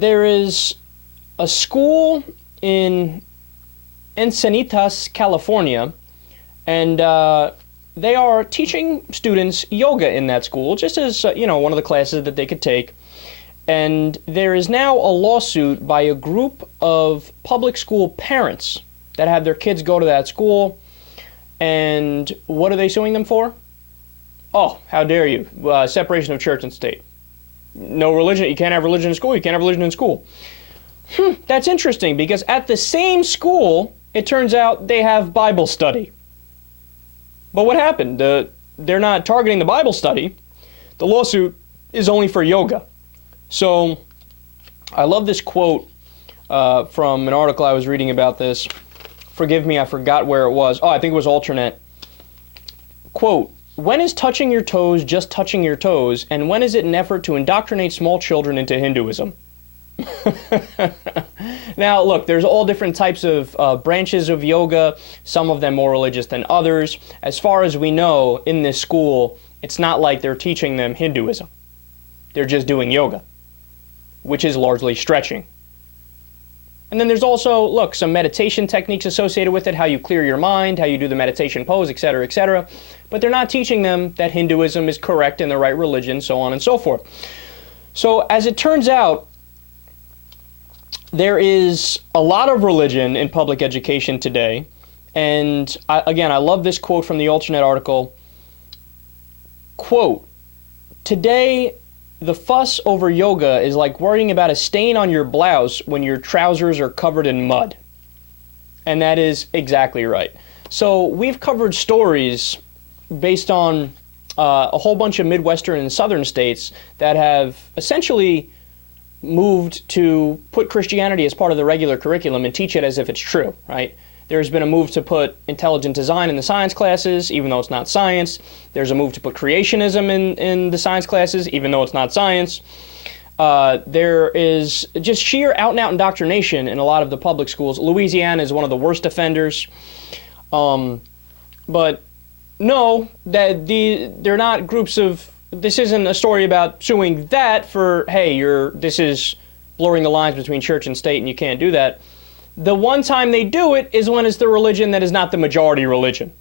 There is a school in Encinitas, California, and they are teaching students yoga in that school, just as, one of the classes that they could take. And there is now a lawsuit by a group of public school parents that have their kids go to that school. And what are they suing them for? Oh, how dare you? Separation of church and state. No religion. You can't have religion in school. You can't have religion in school. That's interesting, because at the same school, it turns out they have Bible study. But what happened? They're not targeting the Bible study. The lawsuit is only for yoga. So I love this quote from an article I was reading about this. Forgive me, I forgot where it was. Oh, I think it was Alternate. Quote, "When is touching your toes just touching your toes, and when is it an effort to indoctrinate small children into Hinduism?" Now, look, there's all different types of branches of yoga, some of them more religious than others. As far as we know, in this school, it's not like they're teaching them Hinduism. They're just doing yoga, which is largely stretching. And then there's also, look, some meditation techniques associated with it, how you clear your mind, how you do the meditation pose, etc., etc. But they're not teaching them that Hinduism is correct and the right religion, so on and so forth. So as it turns out, there is a lot of religion in public education today. And again, I love this quote from the Alternate article. Quote, "Today, the fuss over yoga is like worrying about a stain on your blouse when your trousers are covered in mud." And that is exactly right. So we've covered stories based on a whole bunch of Midwestern and Southern states that have essentially moved to put Christianity as part of the regular curriculum and teach it as if it's true, right? There's been a move to put intelligent design in the science classes, even though it's not science. There's a move to put creationism in the science classes, even though it's not science. There is just sheer out-and-out indoctrination in a lot of the public schools. Louisiana is one of the worst offenders. But no, they're not groups of... This isn't a story about suing that for, hey, this is blurring the lines between church and state and you can't do that. The one time they do it is when it's the religion that is not the majority religion.